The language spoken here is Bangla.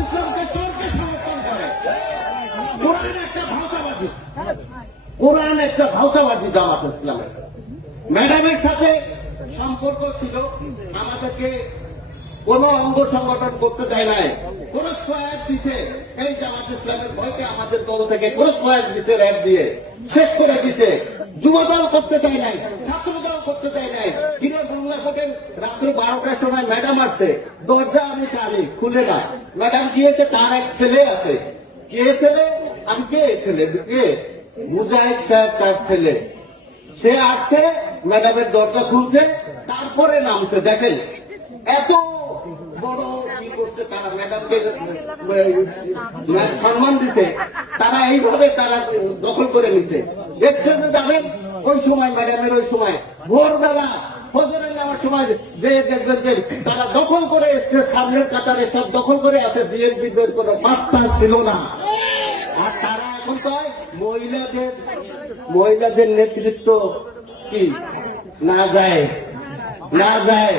ইসলামকে চোরকে সমর্থন করে। কোরআন একটা ভাওতাবাজি, কোরআন একটা ভাওতাবাজি জামাত ইসলামের। ম্যাডামের সাথে সম্পর্ক ছিল, আমাদেরকে কোন অঙ্গ সংগঠন করতে দেয় নাই, কোন সহায়ক দিছে এই জামাত ইসলামের ভয়কে আমাদের দল থেকে কোন সহায়ক দিছে, র্যাব দিয়ে শেষ করে দিছে। যুবদল করতে দেয় নাই, ছাত্রদল করতে দেয় নাই। দিনের বাংলা ভোটের রাত্র 12টার সময় ম্যাডাম আসছে, দরজা আমি টানি, খুলে না। ম্যাডাম গিয়েছে, তার এক ছেলে আছে। কে ছেলে? আমি কে ছেলে? কে? মুজাহিদ সাহেব তার ছেলে। সে আসছে, ম্যাডামের দরজা খুলছে, তারপরে নামছে। দেখেন এত বড় কি করছে তারা, ম্যাডামকে সম্মান দিছে, তারা এইভাবে তারা দখল করে নিছে। স্টেজে যাবেন ওই সময়, ম্যাডামের ওই সময় ভোরবেলা ফজরের নেওয়ার সময় যে দেখবেন যে তারা দখল করে এসছে, সামনের কাতারে সব দখল করে আছে। বিএনপিদের কোনো পাত্তা ছিল না। আর তারা এখন কয় মহিলাদের নেতৃত্ব কি না যায়, না যায়।